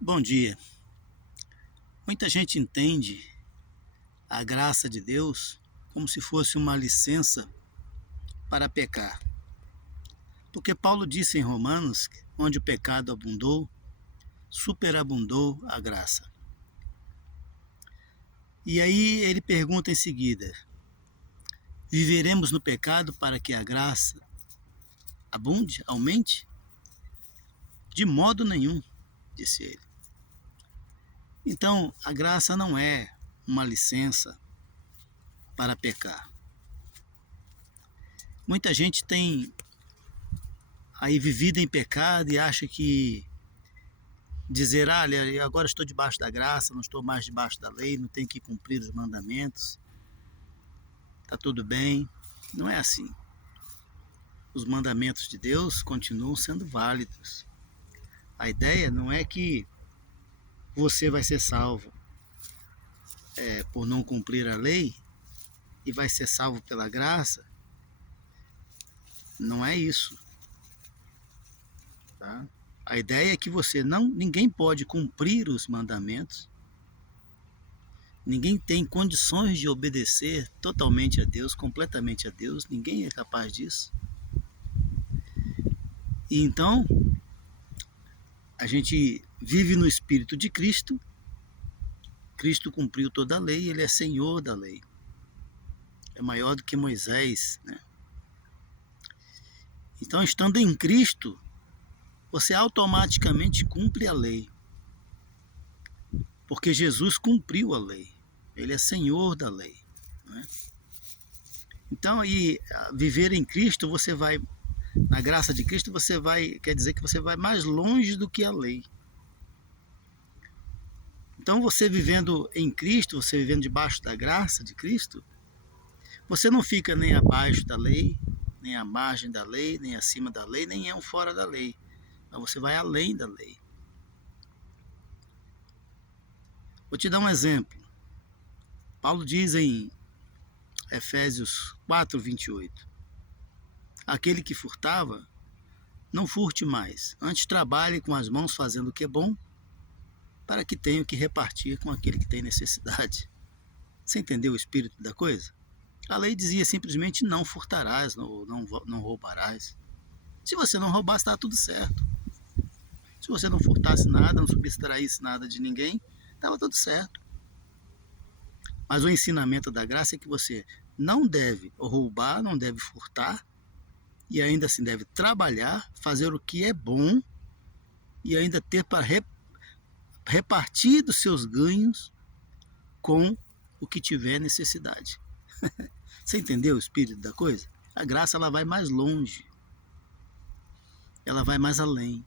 Bom dia. Muita gente entende a graça de Deus como se fosse uma licença para pecar. Porque Paulo disse em Romanos, onde o pecado abundou, superabundou a graça. E aí ele pergunta em seguida: viveremos no pecado para que a graça abunde, aumente? De modo nenhum, disse ele. Então, a graça não é uma licença para pecar. Muita gente tem aí vivido em pecado e acha que dizer, olha, agora estou debaixo da graça, não estou mais debaixo da lei, não tenho que cumprir os mandamentos, está tudo bem. Não é assim. Os mandamentos de Deus continuam sendo válidos. A ideia não é que você vai ser salvo por não cumprir a lei e vai ser salvo pela graça. Não é isso. Tá? A ideia é que ninguém pode cumprir os mandamentos. Ninguém tem condições de obedecer totalmente a Deus, completamente a Deus. Ninguém é capaz disso. E então, a gente vive no Espírito de Cristo. Cristo cumpriu toda a lei, Ele é Senhor da lei. É maior do que Moisés, né? Então, estando em Cristo, você automaticamente cumpre a lei. Porque Jesus cumpriu a lei. Ele é Senhor da lei, né? Então, viver em Cristo, você vai, na graça de Cristo, quer dizer que você vai mais longe do que a lei. Então, você vivendo em Cristo, você vivendo debaixo da graça de Cristo, você não fica nem abaixo da lei, nem à margem da lei, nem acima da lei, nem fora da lei. Mas você vai além da lei. Vou te dar um exemplo. Paulo diz em Efésios 4:28: aquele que furtava, não furte mais, antes trabalhe com as mãos fazendo o que é bom, para que tenha o que repartir com aquele que tem necessidade. Você entendeu o espírito da coisa? A lei dizia simplesmente não furtarás, não roubarás. Se você não roubasse, está tudo certo. Se você não furtasse nada, não subtraísse nada de ninguém, estava tudo certo. Mas o ensinamento da graça é que você não deve roubar, não deve furtar, e ainda assim deve trabalhar, fazer o que é bom, e ainda ter para repartir dos seus ganhos com o que tiver necessidade. Você entendeu o espírito da coisa? A graça ela vai mais longe. Ela vai mais além.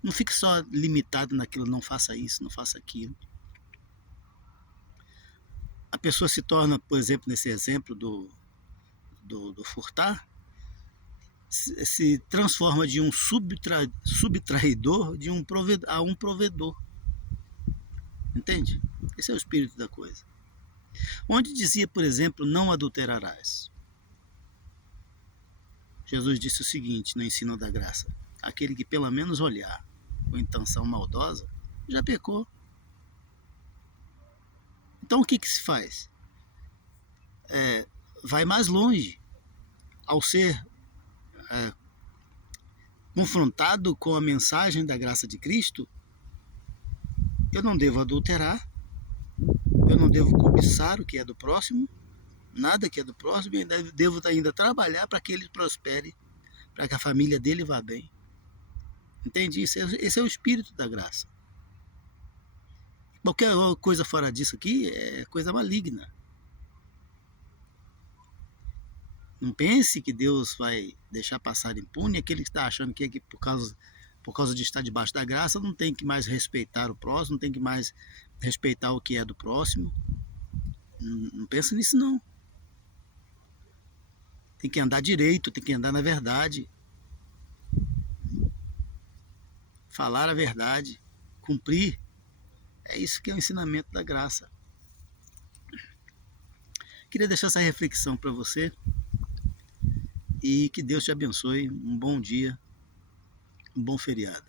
Não fique só limitado naquilo, não faça isso, não faça aquilo. A pessoa se torna, por exemplo, nesse exemplo do furtar, se transforma de um subtraidor a um provedor. Entende? Esse é o espírito da coisa. Onde dizia, por exemplo, não adulterarás. Jesus disse o seguinte no ensino da graça: aquele que pelo menos olhar com intenção maldosa, já pecou. Então o que se faz? Vai mais longe. Ao ser confrontado com a mensagem da graça de Cristo, eu não devo adulterar, eu não devo cobiçar o que é do próximo, nada que é do próximo, e devo ainda trabalhar para que ele prospere, para que a família dele vá bem. Entende? Esse é o espírito da graça. Qualquer coisa fora disso aqui é coisa maligna. Não pense que Deus vai deixar passar impune aquele que está achando que por causa de estar debaixo da graça não tem que mais respeitar o próximo, não tem que mais respeitar o que é do próximo. Não pensa nisso não. Tem que andar direito, tem que andar na verdade. Falar a verdade, cumprir. É isso que é o ensinamento da graça. Queria deixar essa reflexão para você e que Deus te abençoe. Um bom dia, um bom feriado.